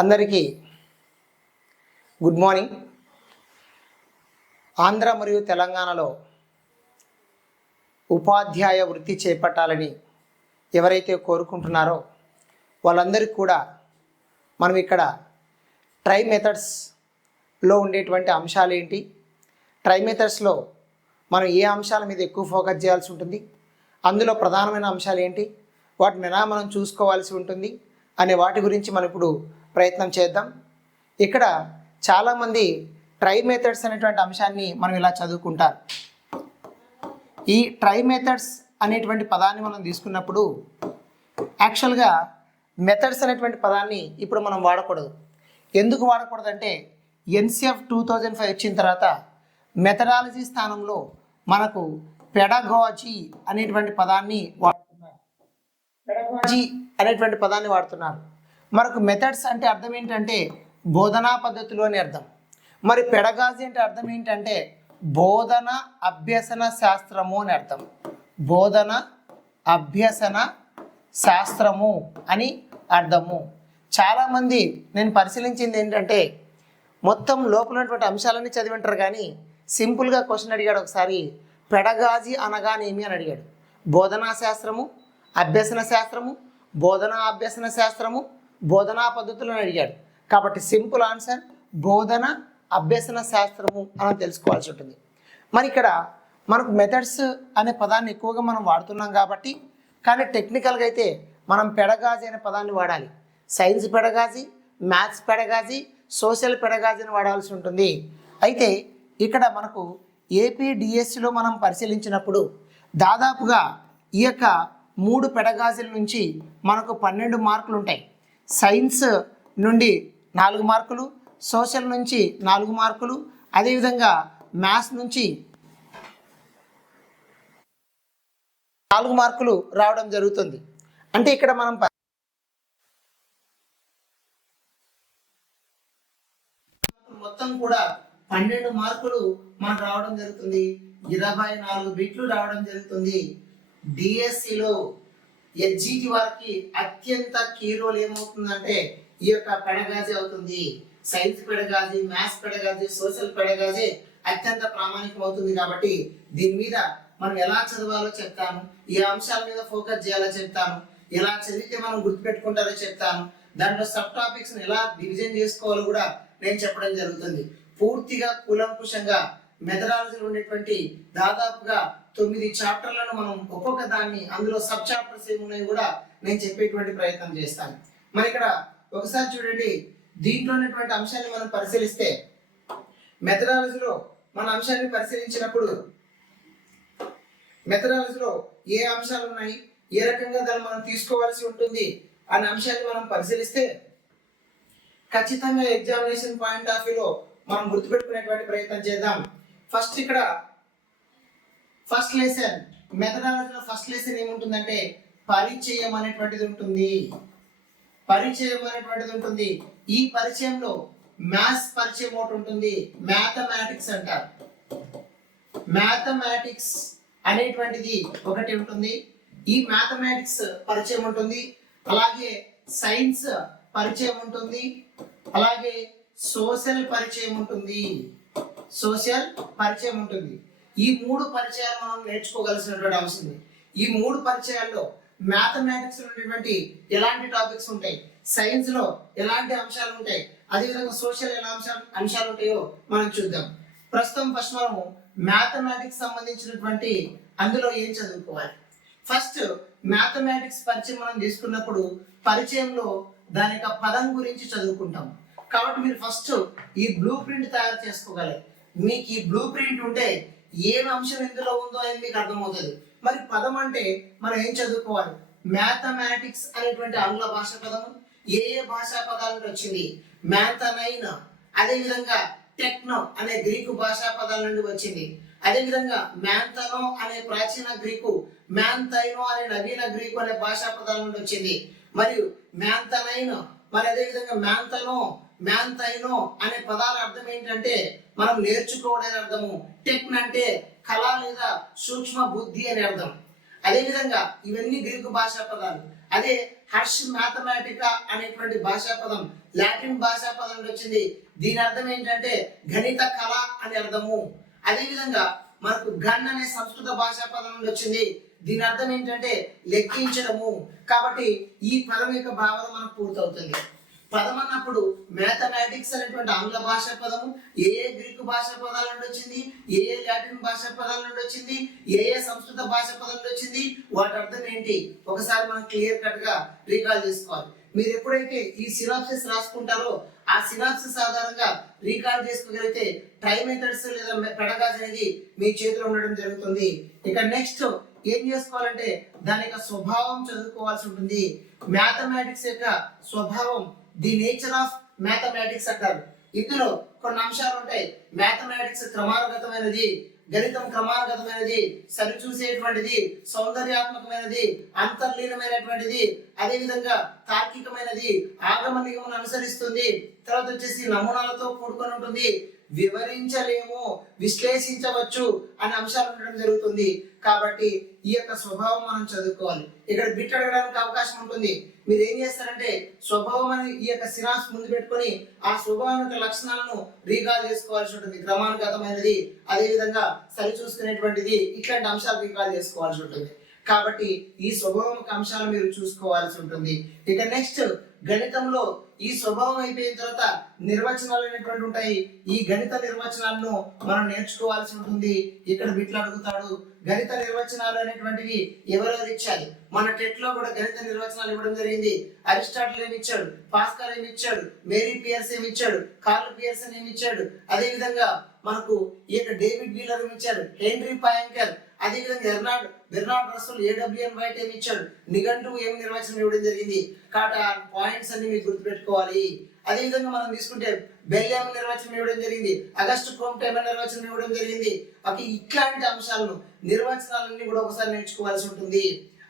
అందరికీ good morning. Andhra మరియు తెలంగాణలో ఉపాధ్యాయ వృత్తి చేపట్టాలని ఎవరైతే కోరుకుంటున్నారో వాళ్ళందరికీ కూడా మనం ఇక్కడ ట్రై మెథడ్స్లో ఉండేటువంటి అంశాలు ఏంటి? ట్రై మెథడ్స్లో మనం ఏ అంశాల మీద ఎక్కువ ఫోకస్ చేయాల్సి ఉంటుంది? అందులో ప్రధానమైన అంశాలు ఏంటి? వాటిని ఎలా మనం చూసుకోవాల్సి ఉంటుంది? అనే వాటి గురించి మనం ఇప్పుడు ప్రయత్నం చేద్దాం. ఇక్కడ చాలామంది ట్రై మెథడ్స్ అనేటువంటి అంశాన్ని మనం ఇలా చదువుకుంటారు. ఈ ట్రై మెథడ్స్ అనేటువంటి పదాన్ని మనం తీసుకున్నప్పుడు యాక్చువల్గా మెథడ్స్ అనేటువంటి పదాన్ని ఇప్పుడు మనం వాడకూడదు. ఎందుకు వాడకూడదంటే ఎన్సిఎఫ్ టూ థౌజండ్ ఫైవ్ వచ్చిన తర్వాత మెథడాలజీ స్థానంలో మనకు పెడగాజీ అనేటువంటి పదాన్ని వాడుతున్నారు. పెడగాజీ అనేటువంటి పదాన్ని వాడుతున్నారు. మనకు మెథడ్స్ అంటే అర్థం ఏంటంటే బోధనా పద్ధతులు అని అర్థం. మరి పెడగాజీ అంటే అర్థం ఏంటంటే బోధన అభ్యసన శాస్త్రము అని అర్థం. బోధన అభ్యసన శాస్త్రము అని అర్థము. చాలామంది నేను పరిశీలించింది ఏంటంటే మొత్తం లోపలటువంటి అంశాలన్నీ చదివింటారు కానీ సింపుల్గా క్వశ్చన్ అడిగాడు ఒకసారి పెడగాజీ అనగానేమి అని అడిగాడు. బోధనా శాస్త్రము అభ్యసన శాస్త్రము బోధనా అభ్యసన శాస్త్రము బోధనా పద్ధతులను అడిగాడు. కాబట్టి సింపుల్ ఆన్సర్ బోధన అభ్యసన శాస్త్రము అని తెలుసుకోవాల్సి ఉంటుంది. మరి ఇక్కడ మనకు మెథడ్స్ అనే పదాన్ని ఎక్కువగా మనం వాడుతున్నాం కాబట్టి కానీ టెక్నికల్గా అయితే మనం పెడగాజీ అనే పదాన్ని వాడాలి. Science pedagogy maths pedagogy social పెడగాజీని వాడాల్సి ఉంటుంది. అయితే ఇక్కడ మనకు ఏపీడిఎస్సిలో మనం పరిశీలించినప్పుడు దాదాపుగా ఈ యొక్క మూడు పెడగాజీల నుంచి మనకు పన్నెండు మార్కులు ఉంటాయి సైన్స్ నుండి నాలుగు మార్కులు సోషల్ నుంచి నాలుగు మార్కులు అదేవిధంగా మ్యాథ్స్ నుంచి నాలుగు మార్కులు రావడం జరుగుతుంది. అంటే ఇక్కడ మనం మొత్తం కూడా పన్నెండు మార్కులు మనకు రావడం జరుగుతుంది. ఇరవై నాలుగు బిట్లు రావడం జరుగుతుంది. డిఎస్సిలో ఎస్జిటి వారికి అత్యంత కీ రోల్ ఏమవుతుందంటే ఈ యొక్క పెడగాజీ అవుతుంది. Science pedagogy maths pedagogy social pedagogy అత్యంత ప్రామాణికం అవుతుంది కాబట్టి దీని మీద మనం ఎలా చదవాలో చెప్తాను ఏ అంశాల మీద ఫోకస్ చేయాలో చెప్తాను ఎలా చదివితే మనం గుర్తుపెట్టుకుంటారో చెప్తాను దాంట్లో సబ్ టాపిక్స్ ఎలా డివిజన్ చేసుకోవాలో కూడా నేను చెప్పడం జరుగుతుంది. పూర్తిగా కూలంకుషంగా మెథడాలజీలో ఉండేటువంటి దాదాపుగా తొమ్మిది చాప్టర్లను మనం ఒక్కొక్క దాన్ని అందులో సబ్ చాప్టర్స్ ఏమున్నాయి కూడా నేను చెప్పేటువంటి ప్రయత్నం చేస్తాను. మరి ఇక్కడ ఒకసారి చూడండి దీంట్లో ఉన్నటువంటి అంశాన్ని మనం పరిశీలిస్తే మెథడాలజీలో మన అంశాన్ని పరిశీలించినప్పుడు మెథడాలజీలో ఏ అంశాలు ఉన్నాయి ఏ రకంగా దాన్ని మనం తీసుకోవాల్సి ఉంటుంది అనే అంశాన్ని మనం పరిశీలిస్తే ఖచ్చితంగా ఎగ్జామినేషన్ పాయింట్ ఆఫ్ వ్యూలో మనం గుర్తుపెట్టుకునేటువంటి ప్రయత్నం చేద్దాం. ఫస్ట్ ఇక్కడ ఫస్ట్ లెసన్ మెథడాలజీలో ఫస్ట్ లెసన్ ఏముంటుందంటే పరిచయం అనేటువంటిది ఉంటుంది. పరిచయం అనేటువంటిది ఉంటుంది. ఈ పరిచయంలో మ్యాథ్స్ పరిచయం ఒకటి ఉంటుంది. మ్యాథమెటిక్స్ అంటారు. మ్యాథమెటిక్స్ అనేటువంటిది ఒకటి ఉంటుంది. ఈ మ్యాథమెటిక్స్ పరిచయం ఉంటుంది. అలాగే సైన్స్ పరిచయం ఉంటుంది. అలాగే సోషల్ పరిచయం ఉంటుంది. సోషల్ పరిచయం ఉంటుంది. ఈ మూడు పరిచయాలు మనం నేర్చుకోగలసినటువంటి అవసరం ఉంది ఈ మూడు పరిచయాల్లో మ్యాథమెటిక్స్ ఉన్నటువంటి ఎలాంటి టాపిక్స్ ఉంటాయి? సైన్స్లో ఎలాంటి అంశాలు ఉంటాయి? అదేవిధంగా సోషల్ ఎలా అంశాలు అంశాలు ఉంటాయో మనం చూద్దాం. ప్రస్తుతం ఫస్ట్ మనము మ్యాథమెటిక్స్ సంబంధించినటువంటి అందులో ఏం చదువుకోవాలి? ఫస్ట్ మ్యాథమెటిక్స్ పరిచయం మనం తీసుకున్నప్పుడు పరిచయంలో దాని యొక్క పదం గురించి చదువుకుంటాం కాబట్టి మీరు ఫస్ట్ ఈ బ్లూ ప్రింట్ తయారు చేసుకోగలరు. మీకు ఈ బ్లూ ప్రింట్ ఉంటే ఏం అంశం ఎందులో ఉందో అని మీకు అర్థమవుతుంది. మరి పదం అంటే మనం ఏం చదువుకోవాలి? మ్యాథమెటిక్స్ అనేటువంటి ఆంగ్ల భాష పదము ఏ ఏ భాషా పదాల నుండి వచ్చింది? మ్యాథనైన్ అదేవిధంగా టెక్నో అనే గ్రీకు భాషా పదాల నుండి వచ్చింది. అదేవిధంగా మ్యాంతనో అనే ప్రాచీన గ్రీకు మ్యాంతైనో అనే నవీన గ్రీకు అనే భాషా పదాల నుండి వచ్చింది. మరియు మ్యాంతనైన్ మరి అదేవిధంగా మ్యాంతనో మ్యాంతైనో అనే పదాల అర్థం ఏంటంటే మనం నేర్చుకోవడం అర్థము. టెక్న్ అంటే కళ లేదా సూక్ష్మ బుద్ధి అనే అర్థం. అదేవిధంగా ఇవన్నీ గ్రీకు భాషా పదాలు. అదే హర్ష్ మ్యాథమెటికా అనేటువంటి భాషా పదం. లాటిన్ భాషా పదం వచ్చింది. దీని అర్థం ఏంటంటే గణిత కళ అని అర్థము. అదేవిధంగా మనకు గన్ అనే సంస్కృత భాషా పదం నుండి వచ్చింది. దీని అర్థం ఏంటంటే లెక్కించడము. కాబట్టి ఈ పదం యొక్క భావన మనకు పూర్తవుతుంది. పదం అన్నప్పుడు మ్యాథమెటిక్స్ అనేటువంటి ఆంగ్ల భాషా పదము ఏ ఏ గ్రీకు భాషా పదాల నుండి వచ్చింది ఏ ఏ లాటిన్ భాషా పదాల నుండి వచ్చింది ఏ ఏ సంస్కృత భాషా పదం నుండి వచ్చింది వాటి అర్థం ఏంటి? ఒకసారి మనం క్లియర్ కట్గా రీకాల్ చేసుకోవాలి. మీరు ఎప్పుడైతే ఈ సినాప్సిస్ రాసుకుంటారో ఆ సినాప్సిస్ ఆధారంగా రీకాల్ చేసుకోగలిగితే ట్రై మెథడ్స్ లేదా పెడగాజ్ అనేది మీ చేతిలో ఉండడం జరుగుతుంది. ఇక నెక్స్ట్ ఏం చేసుకోవాలంటే దాని యొక్క స్వభావం చదువుకోవాల్సి ఉంటుంది. మ్యాథమెటిక్స్ యొక్క స్వభావం ది నేచర్ ఆఫ్ మ్యాథమెటిక్స్ అంటారు ఇందులో కొన్ని అంశాలు ఉంటాయి. మ్యాథమెటిక్స్ క్రమానుగతమైనది గణితం క్రమానుగతమైనది సరిచూసేటువంటిది సౌందర్యాత్మకమైనది అంతర్లీనమైనటువంటిది అదేవిధంగా తార్కికమైనది ఆగమ నిగమను అనుసరిస్తుంది. తర్వాత వచ్చేసి నమూనాలతో కూడుకొని ఉంటుంది. వివరించలేము విశ్లేషించవచ్చు అనే అంశాలు ఉండడం జరుగుతుంది. కాబట్టి ఈ యొక్క స్వభావం మనం చదువుకోవాలి. ఇక్కడ బిట్ అడగడానికి అవకాశం ఉంటుంది. మీరు ఏం చేస్తారంటే స్వభావం అని ఈ యొక్క సినాస్ ముందు పెట్టుకొని ఆ స్వభావం యొక్క లక్షణాలను రీకాల్ చేసుకోవాల్సి ఉంటుంది. క్రమానుగతమైనది అదే విధంగా సరిచూసుకునేటువంటిది ఇట్లాంటి అంశాలు రీకాల్ చేసుకోవాల్సి ఉంటుంది. కాబట్టి ఈ స్వభావం యొక్క అంశాలు మీరు చూసుకోవాల్సి ఉంటుంది. ఇక నెక్స్ట్ గణితంలో ఈ స్వభావం అయిపోయిన తర్వాత నిర్వచనాలు అనేటువంటి ఉంటాయి. ఈ గణిత నిర్వచనాలను మనం నేర్చుకోవాల్సి ఉంటుంది. ఇక్కడ బిట్లు అడుగుతాడు. గణిత నిర్వచనాలు అనేటువంటివి ఎవరెవరు ఇచ్చారు. మన టెట్లో కూడా గణిత నిర్వచనాలు ఇవ్వడం జరిగింది. అరిస్టాటిల్ ఏమి ఇచ్చాడు? పాస్కర్ ఏమి ఇచ్చాడు? మేరీ పియర్స్ ఏమి ఇచ్చాడు? కార్ల్ పియర్సన్ ఏమి ఇచ్చాడు? అదే విధంగా మనకు ఈ యొక్క డేవిడ్ వీలర్ ఇచ్చారు హెన్రీ పాయంకర్ అదేవిధంగా Ernad Bernard Russell A W N White ఏమి ఇచ్చాడు. నిఘంటు ఏమి నిర్వచనం ఇవ్వడం జరిగింది. కాబట్టి ఆ పాయింట్స్ అన్ని మీరు గుర్తుపెట్టుకోవాలి. అదేవిధంగా మనం తీసుకుంటే బెల్లియం నిర్వచనం ఇవ్వడం జరిగింది. అగస్ట్ క్రోమ్ట్ నిర్వచనం ఇవ్వడం జరిగింది. ఓకే ఇట్లాంటి అంశాలను నిర్వచనాలన్నీ కూడా ఒకసారి నేర్చుకోవాల్సి ఉంటుంది.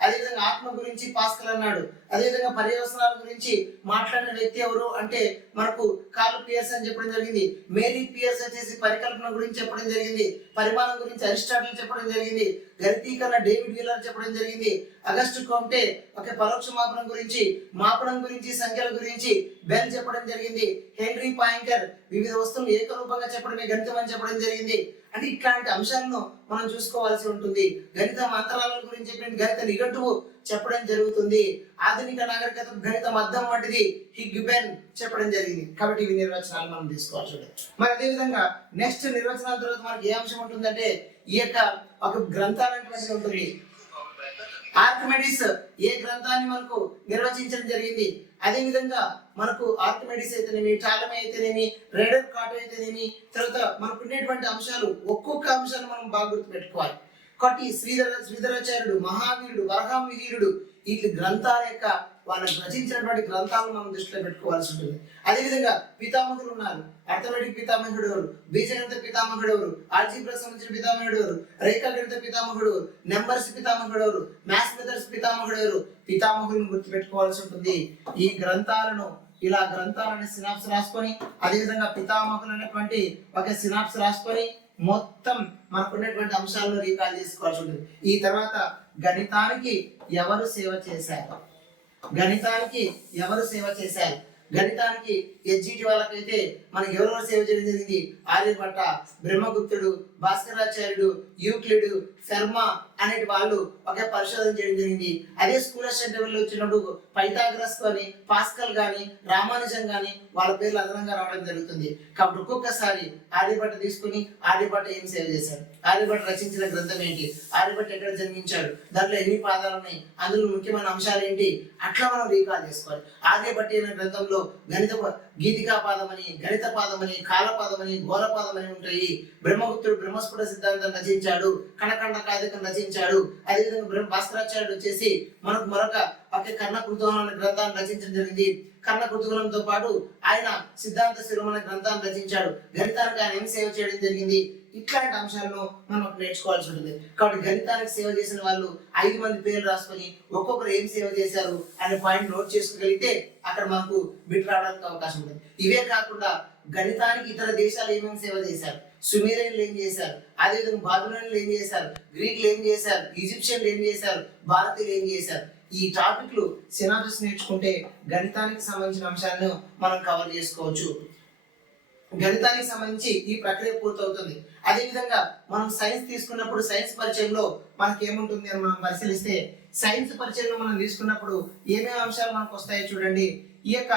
అదేవిధంగా ఆత్మ గురించి పాస్కల్ అన్నాడు. అదేవిధంగా పర్యవసనాల గురించి మాట్లాడిన వ్యక్తి ఎవరు అంటే మనకు కార్ల్ పియర్స్ అని చెప్పడం జరిగింది. మేరీ పియర్స్ వచ్చేసి పరికల్పన గురించి చెప్పడం జరిగింది. పరిమాణం గురించి అరిస్టాటిల్ చెప్పడం జరిగింది. గరితీకరణ డేవిడ్ వీలర్ చెప్పడం జరిగింది. అగస్టు కొంటే ఒక పరోక్ష మాపనం గురించి మాపనం గురించి సంఖ్యల గురించి బెల్ చెప్పడం జరిగింది. హెన్రీ పాయింకర్ వివిధ వస్తువులు ఏకరూపంగా చెప్పడమే గణితం అని చెప్పడం జరిగింది. అంటే ఇట్లాంటి అంశాలను మనం చూసుకోవాల్సి ఉంటుంది. గణిత మంత్రాల గురించి చెప్పిన గణిత నిఘంటువు చెప్పడం జరుగుతుంది. ఆధునిక నాగరికత గణితం అర్థం వంటిది హిగ్ బెన్ చెప్పడం జరిగింది. కాబట్టి ఇవి నిర్వచనాలు మనం తీసుకోవాల్సి ఉంటుంది మరి అదేవిధంగా నెక్స్ట్ నిర్వచనాల తర్వాత మనకి ఏ అంశం ఉంటుందంటే ఈ యొక్క ఒక గ్రంథాలు ఉంటుంది. ఆర్కిమెడిస్ ఏ గ్రంథాన్ని మనకు నిర్వచించడం జరిగింది? అదే విధంగా మనకు ఆర్కిమెడిస్ అయితేనేమి టాలమీ అయితేనేమి రేడర్ కాట్ అయితేనేమి తర్వాత మనకు ఉండేటువంటి అంశాలు ఒక్కొక్క అంశాన్ని మనం బాగా గుర్తుపెట్టుకోవాలి. కాబట్టి శ్రీధర శ్రీధరాచార్యుడు మహావీరుడు వరహామిహీరుడు వీటి గ్రంథాల యొక్క వాళ్ళు రచించినటువంటి గ్రంథాలను మనం దృష్టిలో పెట్టుకోవాల్సి ఉంటుంది. అదేవిధంగా పితామహులు ఉన్నారు. అర్థమెటిక్ పితామహుడు ఎవరు? బీజగణిత పితామహుడు ఎవరు? ఆల్జీబ్రా సంబంధించిన పితామహుడు ఎవరు? రేఖాగణిత పితామహుడు ఎవరు? నెంబర్స్ పితామహుడు ఎవరు? మ్యాథ్స్ మెథడ్స్ పితామహుడు ఎవరు? పితామహులను గుర్తుపెట్టుకోవాల్సి ఉంటుంది. ఈ గ్రంథాలను ఇలా గ్రంథాలని సినాప్స్ రాసుకొని అదేవిధంగా పితామహులు అనేటువంటి ఒక సినాప్స్ రాసుకొని మొత్తం మనకు ఉన్నటువంటి అంశాలను రీకాల్ చేసుకోవాల్సి ఉంటుంది. ఈ తర్వాత గణితానికి ఎవరు సేవ చేశారు? గణితానికి ఎవరు సేవ చేశారు? గణితానికి ఎస్జిటి వాళ్ళకైతే మనకి ఎవరెవరు సేవ చేయడం జరిగింది? ఆర్యభట్ట బ్రహ్మగుప్తుడు భాస్కరాచార్యుడు యూక్లిడు శర్మ అనేటి వాళ్ళు ఒకే పరిశోధన చేయడం జరిగింది. అదే స్కూల్ అసిస్టెంట్ వచ్చినప్పుడు పైతాగ్రస్ కానీ పాస్కల్ కానీ రామానుజం కానీ వాళ్ళ పేర్లు అదనంగా రావడం జరుగుతుంది. కాబట్టి ఒక్కొక్కసారి ఆర్యభట్ట తీసుకుని ఆర్యభట్ట ఏం సేవ చేశాడు? ఆర్యభట్ట రచించిన గ్రంథం ఏంటి? ఆర్యభట్ట ఎక్కడ జన్మించాడు? దాంట్లో ఎన్ని పాదాలు ఉన్నాయి? అందులో ముఖ్యమైన అంశాలు ఏంటి? అట్లా మనం రీకాల్ చేసుకోవాలి. ఆర్యభట్ట అనే గ్రంథంలో గణిత గీతికా పాదమని గణిత పాదమని కాలపాదమని ఘోరపాదమని ఉంటాయి. బ్రహ్మగుప్తుడు బ్రహ్మస్ఫుట సిద్ధాంతం రచించాడు కనకండ కాదికం రచించాడు అదేవిధంగా బ్రహ్మ భాస్కరాచార్యుడు వచ్చేసి మనకు మరొక ఒకే కర్ణ కృతోహం అనే గ్రంథాన్ని రచించడం జరిగింది. కర్ణ కృతుగులంతో పాటు ఆయన సిద్ధాంత శిరం అనే గ్రంథాన్ని రచించాడు. గణితానికి ఆయన ఏం సేవ చేయడం జరిగింది? ఇట్లాంటి అంశాలను మనం నేర్చుకోవాల్సి ఉంటుంది. కాబట్టి గణితానికి సేవ చేసిన వాళ్ళు ఐదు మంది పేర్లు రాసుకొని ఒక్కొక్కరు ఏం సేవ చేశారు అనే పాయింట్ నోట్ చేసుకోగలిగితే అక్కడ మనకు బిట్ రావడానికి అవకాశం ఉంటుంది. ఇవే కాకుండా గణితానికి ఇతర దేశాలు ఏమేమి సేవ చేశారు? సుమేరియన్లు ఏం చేశారు? అదేవిధంగా బాబిలోనియన్లు ఏం చేశారు? గ్రీకులు ఏం చేశారు? ఈజిప్షియన్లు ఏం చేశారు? భారతీయులు ఏం చేశారు? ఈ టాపిక్లు సినాప్సిస్ నేర్చుకుంటే గణితానికి సంబంధించిన అంశాలను మనం కవర్ చేసుకోవచ్చు. గణితానికి సంబంధించి ఈ ప్రక్రియ పూర్తవుతుంది. అదేవిధంగా మనం సైన్స్ తీసుకున్నప్పుడు సైన్స్ పరిచయంలో మనకి ఏముంటుంది అని మనం పరిశీలిస్తే సైన్స్ పరిచయంలో మనం తీసుకున్నప్పుడు ఏమేమి అంశాలు మనకు వస్తాయో చూడండి. ఈ యొక్క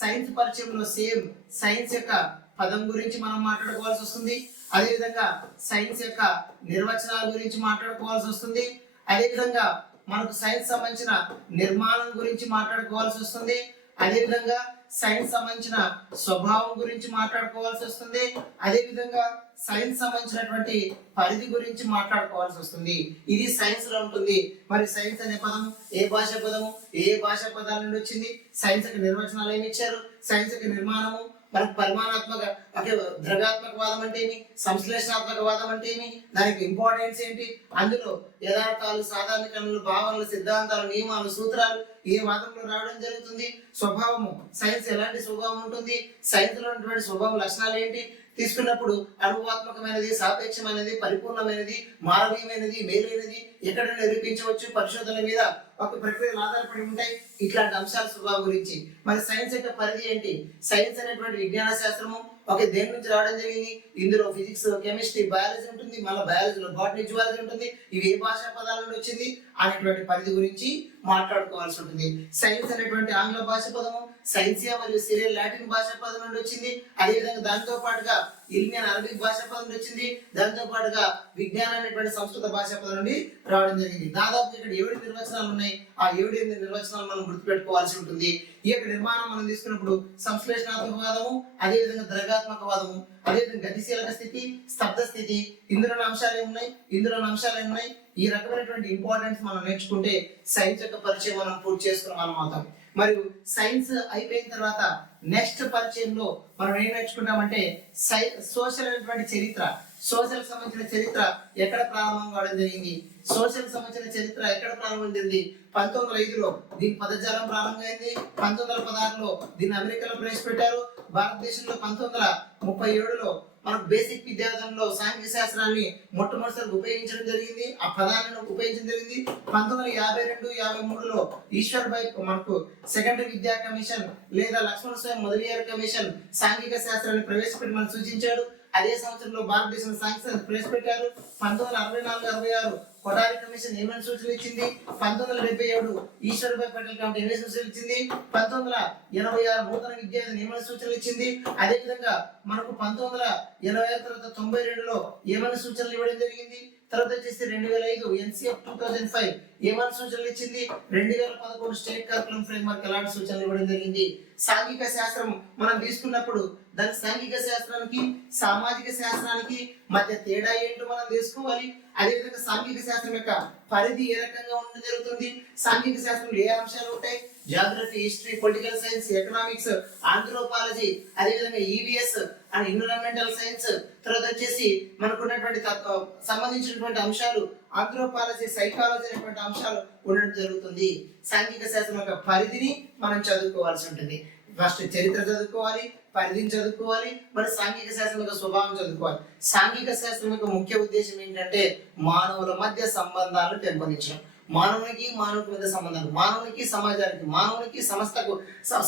సైన్స్ పరిచయంలో సేమ్ సైన్స్ యొక్క పదం గురించి మనం మాట్లాడుకోవాల్సి వస్తుంది. అదేవిధంగా సైన్స్ యొక్క నిర్వచనాల గురించి మాట్లాడుకోవాల్సి వస్తుంది. అదేవిధంగా మనకు సైన్స్ సంబంధించిన నిర్మాణం గురించి మాట్లాడుకోవాల్సి వస్తుంది. అదేవిధంగా సైన్స్ సంబంధించిన స్వభావం గురించి మాట్లాడుకోవాల్సి వస్తుంది. అదేవిధంగా సైన్స్ సంబంధించినటువంటి పరిధి గురించి మాట్లాడుకోవాల్సి వస్తుంది. ఇది సైన్స్లో ఉంటుంది. మరి సైన్స్ అనే పదం ఏ భాష పదము? ఏ భాష పదాల నుండి వచ్చింది? సైన్స్ యొక్క నిర్వచనాలు ఏమి ఇచ్చారు? సైన్స్ యొక్క నిర్మాణము మనకు పరిమాణాత్మక అంటే ద్రవ్యాత్మక వాదం అంటే ఏమి? సంశ్లేషణాత్మక వాదం అంటే ఏమి? దానికి ఇంపార్టెన్స్ ఏంటి? అందులో యథార్థాలు సాధారణీకరణలు భావనలు సిద్ధాంతాలు నియమాలు సూత్రాలు ఏ వాదంలో రావడం జరుగుతుంది. స్వభావము సైన్స్ ఎలాంటి స్వభావం ఉంటుంది? సైన్స్లో ఉన్నటువంటి స్వభావ లక్షణాలు ఏంటి? తీసుకున్నప్పుడు అనుభవాత్మకమైనది సాపేక్షమైనది పరిపూర్ణమైనది మానవీయమైనది మేలైనది ఎక్కడ నిరూపించవచ్చు. పరిశోధనల మీద ఒక ప్రక్రియలు ఆధారపడి ఉంటాయి. ఇట్లాంటి అంశాల స్వభావం గురించి. మరి సైన్స్ యొక్క పరిధి ఏంటి? సైన్స్ అనేటువంటి విజ్ఞాన శాస్త్రము ఒక దేని నుంచి రావడం జరిగింది? ఇందులో ఫిజిక్స్ కెమిస్ట్రీ బయాలజీ ఉంటుంది. మళ్ళీ బయాలజీలో బాటనీ జువాలజీ ఉంటుంది. ఇవి ఏ భాషా పదాల నుండి వచ్చింది? అనేటువంటి పరిధి గురించి మాట్లాడుకోవాల్సి ఉంటుంది. సైన్స్ అనేటువంటి ఆంగ్ల భాష పదము సైన్సియా మరియు సిరియల్ లాటిన్ భాషా పదం నుండి వచ్చింది. అదేవిధంగా దాంతో పాటుగా ఇల్మియన్ అరబిక్ భాషా పదం నుండి వచ్చింది. దాంతో పాటుగా విజ్ఞానం అనేటువంటి సంస్కృత భాషా పదం నుండి రావడం జరిగింది. దాదాపు ఇక్కడ ఏడు నిర్వచనాలు ఉన్నాయి. ఆ ఏడు ఎనిమిది నిర్వచనాలు మనం గుర్తుపెట్టుకోవాల్సి ఉంటుంది. ఈ యొక్క నిర్మాణం మనం తీసుకున్నప్పుడు సంశ్లేషణాత్మక వాదము అదేవిధంగా ద్రవ్యాత్మకవాదము అదేవిధంగా గతిశీలక స్థితి స్తబ్ద స్థితి ఇందులోని అంశాలు ఉన్నాయి ఇందులోని అంశాలు ఉన్నాయి. ఈ రకమైనటువంటి ఇంపార్టెన్స్ మనం నేర్చుకుంటే సైన్స్ యొక్క పరిచయం మనం పూర్తి చేసుకున్నాం వాళ్ళం అవుతాం. మరియు సైన్స్ అయిపోయిన తర్వాత నెక్స్ట్ పరిచయంలో మనం ఏం నేర్చుకుంటామంటే సై సోషల్ అనేటువంటి చరిత్ర. సోషల్ సంబంధించిన చరిత్ర ఎక్కడ ప్రారంభం కావడం జరిగింది? సోషల్ సంబంధించిన చరిత్ర ఎక్కడ ప్రారంభం జరిగింది? పంతొమ్మిది వందల ఐదులో దీని పదజాలం ప్రారంభమైంది. పంతొమ్మిది వందల పదహారులో దీన్ని అమెరికాలో ప్రవేశపెట్టారు. భారతదేశంలో పంతొమ్మిది వందల ముప్పై ఏడులో మనకు బేసిక్ విద్యార్థంలో సాంఘిక శాస్త్రాన్ని మొట్టమొదటిసారి ఉపయోగించడం జరిగింది. ఆ పదాలను ఉపయోగించడం జరిగింది. పంతొమ్మిది వందల యాభై రెండు యాభై మూడులో ఈశ్వర్ బై మనకు సెకండరీ విద్యా కమిషన్ లేదా లక్ష్మణ స్వామి మొదలయ్యారు కమిషన్ సాంఘిక శాస్త్రాన్ని ప్రవేశపెట్టి మనం సూచించాడు. అదే సంవత్సరంలో భారతదేశం సాంఘిక శాస్త్రం ప్రవేశపెట్టారు. పంతొమ్మిది వందల అరవై నాలుగు అరవై ఆరు కొడారి కమిషన్ ఏమైనా సూచనలు ఇచ్చింది? పంతొమ్మిది వందల డెబ్బై ఏడు ఈశ్వర్భాయ్ పటేల్ కమిటీ ఏమైనా సూచనలు ఇచ్చింది? పంతొమ్మిది వందల ఎనభై ఆరు నూతన విద్యా నియమన సూచనలు ఇచ్చింది? అదే విధంగా మనకు పంతొమ్మిది వందల ఎనభై ఆరు తర్వాత తొంభై రెండులో ఏమైనా సూచనలు ఇవ్వడం జరిగింది? తర్వాత వచ్చేసి రెండు వేల ఐదు ఎన్సీఎఫ్ టూ థౌజండ్ ఫైవ్. ఏమైనా సూచనలు ఇచ్చింది? రెండు వేల పదకొండు స్టేట్ కరికులం ఫ్రేమ్వర్క్ ఎలాంటి సూచనలు ఇవ్వడం జరిగింది? సాంఘిక శాస్త్రం మనం తీసుకున్నప్పుడు దాని సాంఘిక శాస్త్రానికి సామాజిక శాస్త్రానికి మధ్య తేడా ఏంటో మనం తెలుసుకోవాలి. అదేవిధంగా సాంఘిక శాస్త్రం యొక్క పరిధి ఏ రకంగా ఉండడం జరుగుతుంది? సాంఘిక శాస్త్రంలో ఏ అంశాలు ఉంటాయి? Geography history political science economics anthropology అదేవిధంగా ఈవీఎస్ అండ్ ఎన్విరాన్మెంటల్ సైన్స్ తర్వాత వచ్చేసి మనకున్నటువంటి తత్వ- సంబంధించినటువంటి అంశాలు ఆంథ్రోపాలజీ సైకాలజీ అనేటువంటి అంశాలు ఉండడం జరుగుతుంది. సాంఘిక శాస్త్రం యొక్క పరిధిని మనం చదువుకోవాల్సి ఉంటుంది. ఫస్ట్ చరిత్ర చదువుకోవాలి పరిధిని చదువుకోవాలి మరి సాంఘిక శాస్త్రం యొక్క స్వభావం చదువుకోవాలి. సాంఘిక శాస్త్రం యొక్క ముఖ్య ఉద్దేశం ఏంటంటే మానవుల మధ్య సంబంధాలను పెంపొందించడం. మానవునికి మానవుడి మీద సంబంధాలు మానవునికి సమాజానికి మానవునికి సంస్థకు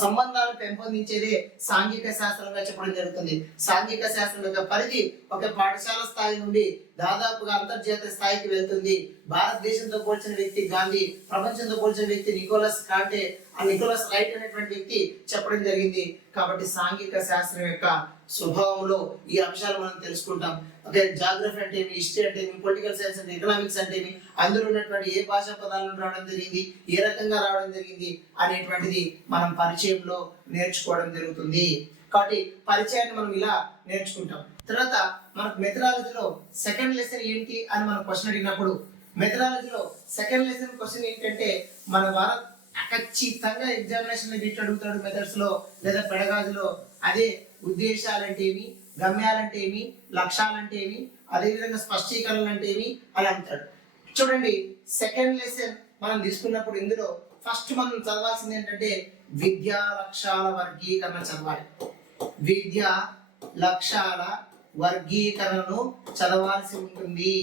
సంబంధాలు పెంపొందించేదే సాంఘిక శాస్త్రంగా చెప్పడం జరుగుతుంది. సాంఘిక శాస్త్రం యొక్క పరిధి ఒక పాఠశాల స్థాయి నుండి దాదాపుగా అంతర్జాతీయ స్థాయికి వెళ్తుంది. భారతదేశంతో పోల్చిన వ్యక్తి గాంధీ ప్రపంచంతో పోల్చిన వ్యక్తి నికోలస్ కాంటే ఆ నికోలస్ రైట్ అనేటువంటి వ్యక్తి చెప్పడం జరిగింది. కాబట్టి సాంఘిక శాస్త్రం యొక్క స్వభావంలో ఈ అంశాలు మనం తెలుసుకుంటాం. ఓకే జాగ్రఫీ అంటే ఏమి హిస్టరీ అంటే ఏమి పొలిటికల్ సైన్స్ అంటే ఎకనామిక్స్ అంటే ఏమి అందులో ఉన్నటువంటి ఏ భాషా పదాలను రావడం జరిగింది ఏ రకంగా రావడం జరిగింది అనేటువంటిది మనం పరిచయంలో నేర్చుకోవడం జరుగుతుంది. కాబట్టి పరిచయాన్ని మనం ఇలా నేర్చుకుంటాం. తర్వాత మనకు మెథడాలజీలో సెకండ్ లెసన్ ఏంటి అని మనం క్వశ్చన్ అడిగినప్పుడు మెథడాలజీలో సెకండ్ లెసన్ క్వశ్చన్ ఏంటంటే మన భారత్ ఖచ్చితంగా ఎగ్జామినేషన్ బిట్ అడుగుతాడు మెథడ్స్లో లేదా పెడగాజులో. అదే ఉద్దేశాలంటే ఏమి గమ్యాలంటే ఏమి లక్ష్యాలంటే ఏమి అదేవిధంగా స్పష్టీకరణలు అంటే ఏమి అని అంటాడు. చూడండి సెకండ్ లెసన్ మనం తీసుకున్నప్పుడు ఇందులో ఫస్ట్ మనం చదవాల్సింది ఏంటంటే విద్యా లక్ష్యాల వర్గీకరణ చదవాలి. విద్య లక్ష్యాల వర్గీకరణను చదవాల్సి ఉంటుంది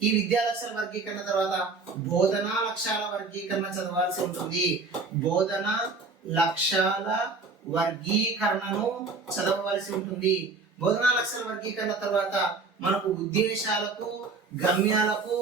ఈ విద్యా లక్ష్యాల వర్గీకరణ తర్వాత బోధనా లక్ష్యాల వర్గీకరణ చదవాల్సి ఉంటుంది. బోధన లక్ష్యాల వర్గీకరణను చదవవలసి ఉంటుంది. బోధనా లక్ష్యాల వర్గీకరణ తర్వాత మనకు ఉద్దేశాలకు గమ్యాలకు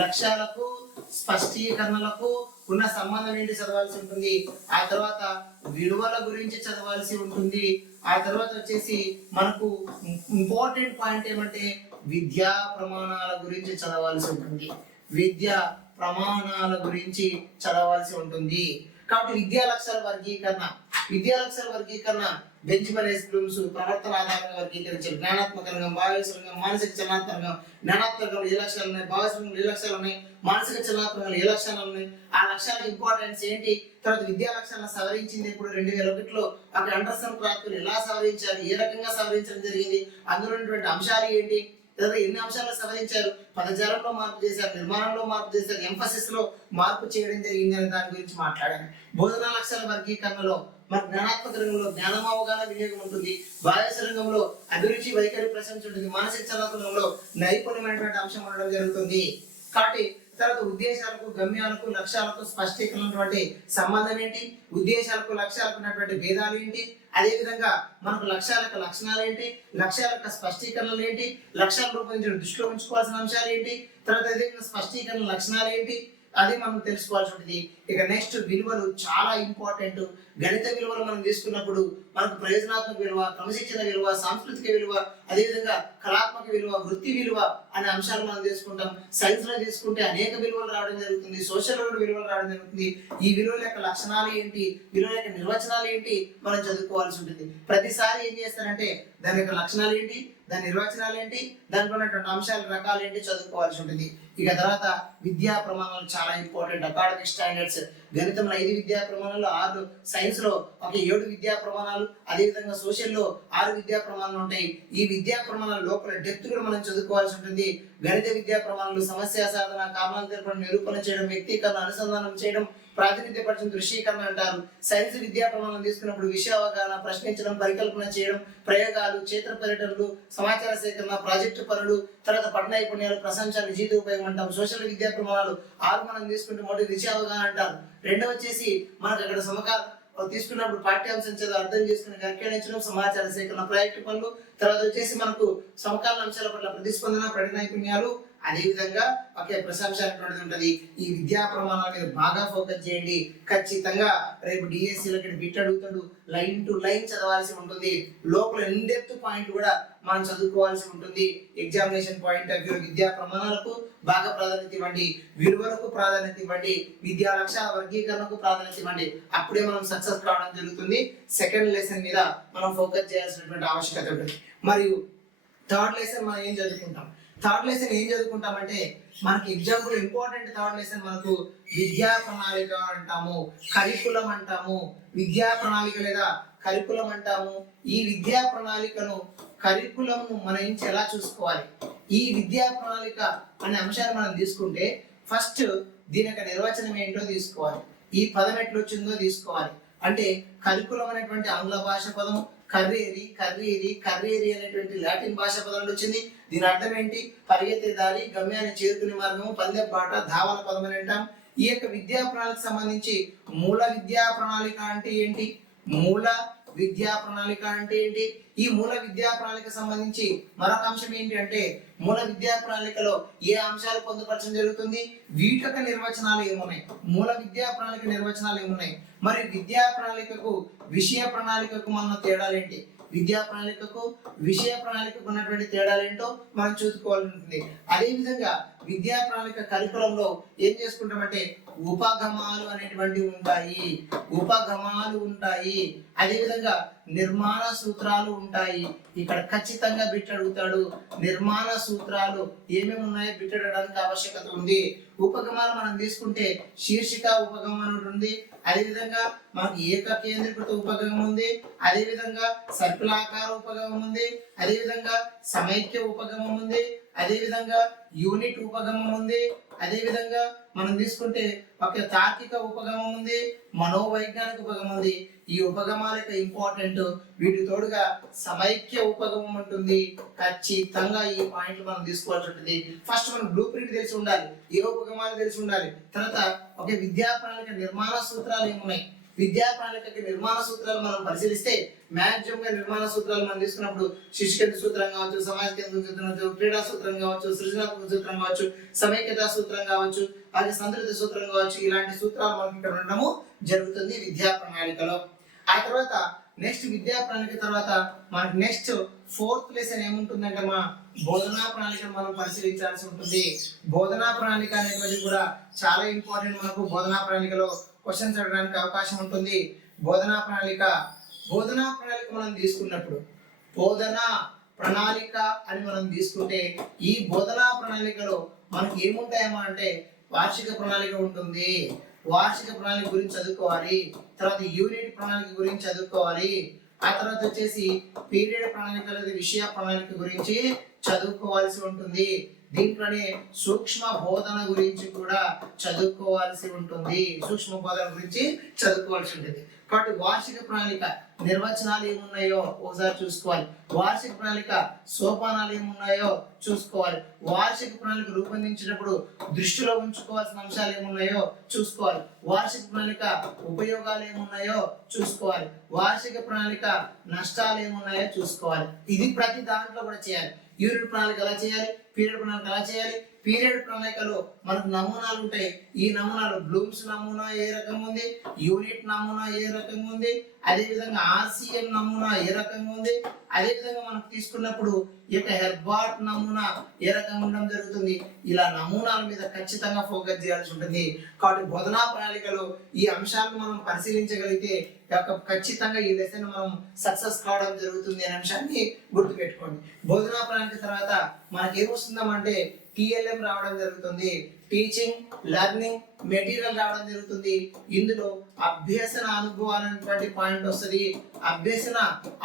లక్ష్యాలకు స్పష్టీకరణలకు ఉన్న సంబంధం ఏంటి చదవాల్సి ఉంటుంది? ఆ తర్వాత విలువల గురించి చదవాల్సి ఉంటుంది. ఆ తర్వాత వచ్చేసి మనకు ఇంపార్టెంట్ పాయింట్ ఏమంటే విద్యా ప్రమాణాల గురించి చదవాల్సి ఉంటుంది. విద్య ప్రమాణాల గురించి చదవాల్సి ఉంటుంది. కాబట్టి విద్యా లక్ష్యాల వర్గీకరణ. విద్యా లక్ష్యాల వర్గీకరణ బెంచ్ మరేస్ బ్లూమ్స్ ప్రవర్తన ఆధారంగా వర్గీకరించారు. జ్ఞానాత్మక రంగం రంగం మానసిక చలనాత్మక జ్ఞానాత్మకంగా ఏ లక్ష్యాలు ఉన్నాయి? భావేశ్వర ఏ లక్ష్యాలు ఉన్నాయి? మానసిక చలనాత్మక ఏ లక్ష్యాలు ఉన్నాయి? ఆ లక్ష్యాల ఇంపార్టెన్స్ ఏంటి? తర్వాత విద్యా లక్ష్యాలను సవరించింది ఇప్పుడు రెండు వేల ఒకటిలో అక్కడ అండర్సన్ ప్రాప్తులు ఎలా సవరించారు? ఏ రకంగా సవరించడం జరిగింది? అందులో ఉన్నటువంటి అంశాలు ఏంటి? తర్వాత ఎన్ని అంశాలు సవరించారు? పదజాలంలో మార్పు చేశారు నిర్మాణంలో మార్పు చేశారు ఎంఫసిస్లో మార్పు చేయడం జరిగింది అనే దాని గురించి మాట్లాడాను. బోధనా లక్ష్యాల వర్గీకరణలో మన జ్ఞానాత్మక రంగంలో జ్ఞానం అవగాహన వినియోగం ఉంటుంది. బాహ్యస రంగంలో అభిరుచి వైఖరి ప్రశంస ఉంటుంది. మానసిక చలనాత్మక నైపుణ్యమైనటువంటి అంశం ఉండడం జరుగుతుంది. కాబట్టి తర్వాత ఉద్దేశాలకు గమ్యాలకు లక్ష్యాలకు స్పష్టీకరణటువంటి సంబంధం ఏంటి? ఉద్దేశాలకు లక్ష్యాలకు ఉన్నటువంటి భేదాలు ఏంటి? అదేవిధంగా మనకు లక్ష్యాలకు లక్షణాలు ఏంటి? లక్ష్యాల యొక్క స్పష్టీకరణలు ఏంటి? లక్ష్యాలు రూపొందించడం దృష్టిలో ఉంచుకోవాల్సిన అంశాలు ఏంటి? తర్వాత అదేవిధంగా స్పష్టీకరణ లక్షణాలు ఏంటి? అది మనం తెలుసుకోవాల్సి ఉంటుంది ఇక నెక్స్ట్ విలువలు చాలా ఇంపార్టెంట్ గణిత విలువలు మనం తీసుకున్నప్పుడు మనకు ప్రయోజనాత్మక విలువ క్రమశిక్షణ విలువ సాంస్కృతిక విలువ అదేవిధంగా కళాత్మక విలువ వృత్తి విలువ అనే అంశాలు మనం తీసుకుంటాం. సైన్స్లో తీసుకుంటే అనేక విలువలు రావడం జరుగుతుంది. సోషల్ విలువలు రావడం జరుగుతుంది. ఈ విలువల యొక్క లక్షణాలు ఏంటి? విలువల యొక్క నిర్వచనాలు ఏంటి? మనం చదువుకోవాల్సి ఉంటుంది. ప్రతిసారి ఏం చేస్తారంటే దాని యొక్క లక్షణాలు ఏంటి? దాని నిర్వచనాలు ఏంటి దాంట్లో ఉన్నటువంటి అంశాల రకాలు ఏంటి చదువుకోవాల్సి ఉంటుంది. ఇక తర్వాత విద్యా ప్రమాణాలు చాలా ఇంపార్టెంట్ అకాడమిక్ స్టాండర్డ్స్ గణితంలో ఐదు విద్యా ప్రమాణాలు ఆరు సైన్స్లో ఒక ఏడు విద్యా ప్రమాణాలు అదేవిధంగా సోషల్లో ఆరు విద్యా ప్రమాణాలు ఉంటాయి. ఈ విద్యా ప్రమాణాల లోపల డెప్త్ కూడా మనం చదువుకోవాల్సి ఉంటుంది. గణిత విద్యా ప్రమాణాలు సమస్య సాధన కారణాలు నిరూపణ చేయడం వ్యక్తీకరణ అనుసంధానం చేయడం ప్రాతినిధ్యపరచడం దృశ్యీకరణ అంటారు. సైన్స్ విద్యా ప్రమాణం తీసుకున్నప్పుడు విషయ అవగాహన ప్రశ్నించడం పరికల్పన చేయడం ప్రయోగాలు క్షేత్ర పర్యటనలు సమాచార సేకరణ ప్రాజెక్టు పనులు తర్వాత పఠన నైపుణ్యాలు ప్రశంసాలు జీవిత ఉపయోగం అంటాం. సోషల్ విద్యా ప్రమాణాలు ఆరు మనం తీసుకుంటే మొదటి విషయ అవగాహన అంటారు. రెండవ వచ్చేసి మనకు అక్కడ సమకాల తీసుకున్నప్పుడు పాఠ్యాంశం చదువు అర్థం చేసుకుని వ్యాఖ్యానించడం సమాచార సేకరణ ప్రాజెక్టు పనులు. తర్వాత వచ్చేసి మనకు సమకాలీన అంశాల పట్ల ప్రతిస్పందన పడి నైపుణ్యాలు అదేవిధంగా ఒకే ప్రశంస అనేటువంటిది ఈ విద్యా ప్రమాణాల మీద బాగా ఫోకస్ చేయండి. ఖచ్చితంగా రేపు డిఎస్సీలకి బిట్ అడుగుతాడు. లైన్ టు లైన్ చదవాల్సి ఉంటుంది. లోపల ఇన్డెప్త్ పాయింట్ కూడా మనం చదువుకోవాల్సి ఉంటుంది. ఎగ్జామినేషన్ పాయింట్ ఆఫ్ వ్యూ విద్యా ప్రమాణాలకు బాగా ప్రాధాన్యత ఇవ్వండి. విలువలకు ప్రాధాన్యత ఇవ్వండి. విద్యా లక్ష్యాల వర్గీకరణకు ప్రాధాన్యత ఇవ్వండి. అప్పుడే మనం సక్సెస్ కావడం జరుగుతుంది. సెకండ్ లెసన్ మీద మనం ఫోకస్ చేయాల్సినటువంటి ఆవశ్యకత ఉంటుంది. మరియు థర్డ్ లెసన్ మనం ఏం చదువుకుంటాం? థర్డ్ లెసన్ ఏం చదువుకుంటామంటే మనకి ఎగ్జాంపుల్ ఇంపార్టెంట్ థర్డ్ లెసన్ మనకు విద్యా ప్రణాళిక అంటాము కరికులం అంటాము విద్యా ప్రణాళిక లేదా కరికులం అంటాము. ఈ విద్యా ప్రణాళికను కరికులంను మనం నుంచి ఎలా చూసుకోవాలి? ఈ విద్యా ప్రణాళిక అనే అంశాన్ని మనం తీసుకుంటే ఫస్ట్ దీని యొక్క నిర్వచనం ఏంటో తీసుకోవాలి. ఈ పదం ఎట్లా వచ్చిందో తీసుకోవాలి. అంటే కరికులం అనేటువంటి ఆంగ్ల భాష పదం కర్రేరి కర్రేరి కర్రేరి అనేటువంటి లాటిన్ భాష పదం నుండి వచ్చింది. దీని అర్థం ఏంటి? పరిగెత్తే దారి గమ్యాన్ని చేరుకునే మార్గము పందె బాట ధావన పదం అని అంటాం. ఈ యొక్క విద్యా ప్రణాళిక సంబంధించి మూల విద్యా ప్రణాళిక అంటే ఏంటి? మూల విద్యా ప్రణాళిక అంటే ఏంటి? ఈ మూల విద్యా ప్రణాళిక సంబంధించి మరొక అంశం ఏంటి అంటే మూల విద్యా ప్రణాళికలో ఏ అంశాలు పొందుపరచడం జరుగుతుంది? వీటి యొక్క నిర్వచనాలు ఏమున్నాయి? మూల విద్యా ప్రణాళిక నిర్వచనాలు ఏమున్నాయి? మరి విద్యా ప్రణాళికకు విషయ ప్రణాళికకు మన తేడాలు ఏంటి? విద్యా ప్రణాళికకు విషయ ప్రణాళికకు ఉన్నటువంటి తేడాలు ఏంటో మనం చూసుకోవాల్సి ఉంటుంది. అదే విధంగా విద్యా ప్రణాళిక కరికులంలో ఏం చేసుకుంటామంటే ఉపగమాలు అనేటువంటివి ఉంటాయి. ఉపగమాలు ఉంటాయి. అదే విధంగా నిర్మాణ సూత్రాలు ఉంటాయి. ఇక్కడ ఖచ్చితంగా బిట్ అడుగుతాడు. నిర్మాణ సూత్రాలు ఏమేమి ఉన్నాయో బిట్ అడగడానికి ఆవశ్యకత ఉంది. ఉపగమాలు మనం తీసుకుంటే శీర్షిక ఉపగమం ఉంటుంది. ఉంది అదే విధంగా మనకు ఏక కేంద్రీకృత ఉపగమం ఉంది. అదే విధంగా ఉపగమం ఉంది. అదే విధంగా సమైక్య ఉపగమం ఉంది. అదే విధంగా యూనిట్ ఉపగమం ఉంది. అదే విధంగా మనం తీసుకుంటే ఒక తార్కిక ఉపగమం ఉంది మనోవైజ్ఞానిక ఉపగమం ఉంది. ఈ ఉపగమాల యొక్క ఇంపార్టెంట్ వీటి తోడుగా సమైక్య ఉపగమం ఉంటుంది. ఖచ్చితంగా ఈ పాయింట్లు మనం తీసుకోవాల్సి ఉంటుంది. ఫస్ట్ మనం బ్లూ ప్రింట్ తెలిసి ఉండాలి ఏ ఉపగమాలు తెలిసి ఉండాలి? తర్వాత ఒక విద్యా ప్రణాళిక నిర్మాణ సూత్రాలు ఏమున్నాయి? విద్యా ప్రణాళిక నిర్మాణ సూత్రాలు మనం పరిశీలిస్తే మ్యాక్సిమం గా నిర్మాణ సూత్రాలు మనం తీసుకున్నప్పుడు శిశు సూత్రం కావచ్చు సమాజ కేంద్రం సూత్రం కావచ్చు క్రీడా సూత్రం కావచ్చు సృజనాత్మక సూత్రం కావచ్చు సమైక్యత సూత్రం కావచ్చు అలాగే సంతృప్తి సూత్రం కావచ్చు ఇలాంటి సూత్రాలు మనకి ఇక్కడ ఉండడము జరుగుతుంది విద్యా ప్రణాళికలో ఆ తర్వాత నెక్స్ట్ విద్యా ప్రణాళిక తర్వాత మనకి నెక్స్ట్ ఫోర్త్ లెసన్ ఏముంటుందంటే మా బోధనా ప్రణాళిక మనం పరిశీలించాల్సి ఉంటుంది. బోధనా ప్రణాళిక అనేటువంటిది కూడా చాలా ఇంపార్టెంట్ మనకు బోధనా ప్రణాళికలో క్వశ్చన్స్ అడగడానికి అవకాశం ఉంటుంది. బోధనా ప్రణాళిక బోధనా ప్రణాళిక మనం తీసుకున్నప్పుడు బోధనా ప్రణాళిక అని మనం తీసుకుంటే ఈ బోధనా ప్రణాళికలో మనకి ఏముంటాయమ్మా అంటే వార్షిక ప్రణాళిక ఉంటుంది. వార్షిక ప్రణాళిక గురించి చదువుకోవాలి తర్వాత యూనిట్ ప్రణాళిక గురించి చదువుకోవాలి ఆ తర్వాత వచ్చేసి పీరియడ్ ప్రణాళిక లేదా విషయ ప్రణాళిక గురించి చదువుకోవాల్సి ఉంటుంది. దీంట్లోనే సూక్ష్మ బోధన గురించి కూడా చదువుకోవాల్సి ఉంటుంది. సూక్ష్మ బోధన గురించి చదువుకోవాల్సి ఉంటుంది. కాబట్టి వార్షిక ప్రణాళిక నిర్వచనాలు ఏమున్నాయో ఒకసారి చూసుకోవాలి. వార్షిక ప్రణాళిక సోపానాలు ఏమున్నాయో చూసుకోవాలి. వార్షిక ప్రణాళిక రూపొందించినప్పుడు దృష్టిలో ఉంచుకోవాల్సిన అంశాలు ఏమున్నాయో చూసుకోవాలి. వార్షిక ప్రణాళిక ఉపయోగాలు ఏమున్నాయో చూసుకోవాలి. వార్షిక ప్రణాళిక నష్టాలు ఏమున్నాయో చూసుకోవాలి. ఇది ప్రతి దాంట్లో కూడా చేయాలి. యూనిట్ ప్రణాళిక ఎలా చేయాలి? పీరియడ్ ప్రణాళిక ఎలా చేయాలి? పీరియడ్ ప్రణాళికలో మనకు నమూనాలు ఉంటాయి. ఈ నమూనాలు బ్లూమ్స్ నమూనా ఏ రకంగా ఉంది? యూనిట్ నమూనా ఏ రకంగా ఉంది? అదేవిధంగా ఆర్సిఎం నమూనా ఏ రకంగా ఉంది? అదే విధంగా మనం తీసుకున్నప్పుడు ఈ యొక్క హెర్బాట్ నమూనా ఏ రకంగా ఉండడం జరుగుతుంది? ఇలా నమూనాల మీద ఖచ్చితంగా ఫోకస్ చేయాల్సి ఉంటుంది. కాబట్టి బోధనా ప్రణాళికలో ఈ అంశాలను మనం పరిశీలించగలిగితే యొక్క ఖచ్చితంగా ఈ లెసన్ మనం సక్సెస్ కావడం జరుగుతుంది అనే అంశాన్ని గుర్తుపెట్టుకోండి. బోధనా ప్రణాళిక తర్వాత మనకి ఏమొస్తుందామంటే టిఎల్ఎం రావడం జరుగుతుంది. టీచింగ్ లెర్నింగ్ మెటీరియల్ రావడం జరుగుతుంది. ఇందులో అభ్యసన అనుభవాలు అనేటువంటి పాయింట్ వస్తుంది. అభ్యసన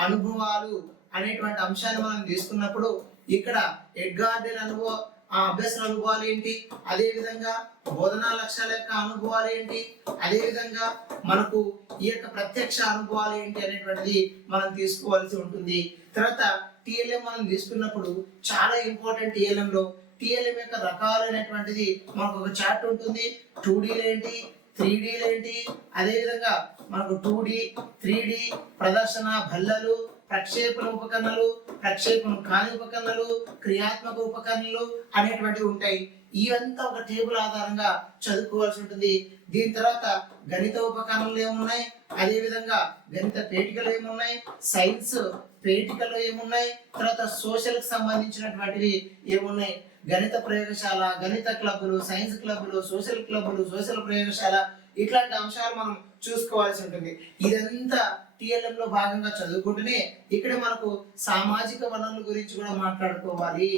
అనుభవాలు అనేటువంటి అంశాన్ని మనం తీసుకున్నప్పుడు ఇక్కడ ఎడ్గార్డెన్ అనుభవం ఆ అభ్యసన అనుభవాలు ఏంటి? అదే విధంగా బోధనా లక్ష్యాల యొక్క అనుభవాలు ఏంటి? అదే విధంగా మనకు ఈ యొక్క ప్రత్యక్ష అనుభవాలు ఏంటి అనేటువంటిది మనం తీసుకోవాల్సి ఉంటుంది. తర్వాత టిఎల్ఎం మనం తీసుకున్నప్పుడు చాలా ఇంపార్టెంట్ టిఎల్ఎం లో టిఎల్ఎం యొక్క రకాలైనటువంటిది మనకు ఒక చార్ట్ ఉంటుంది. టూ డీలు ఏంటి? త్రీ డీలు ఏంటి? అదేవిధంగా మనకు టూ డి త్రీ డి ప్రదర్శన భల్లలు ప్రక్షేపణ ఉపకరణలు ప్రక్షేపణ కాని ఉపకరణలు క్రియాత్మక ఉపకరణలు అనేటువంటివి ఉంటాయి. ఇవంతా ఒక టేబుల్ ఆధారంగా చదువుకోవాల్సి ఉంటుంది. దీని తర్వాత గణిత ఉపకరణలు ఏమున్నాయి? అదేవిధంగా గణిత పేటికలు ఏమున్నాయి? సైన్స్ పేటికలు ఏమున్నాయి? తర్వాత సోషల్కి సంబంధించినటువంటివి ఏమున్నాయి? గణిత ప్రయోగశాల గణిత క్లబ్బులు సైన్స్ క్లబ్బులు సోషల్ క్లబ్బులు సోషల్ ప్రయోగశాల ఇట్లాంటి అంశాలు మనం చూసుకోవాల్సి ఉంటుంది. ఇదంతా టిఎల్ఎం లో భాగంగా చదువుకుంటూనే ఇక్కడ మనకు సామాజిక వనరుల గురించి కూడా మాట్లాడుకోవాలి.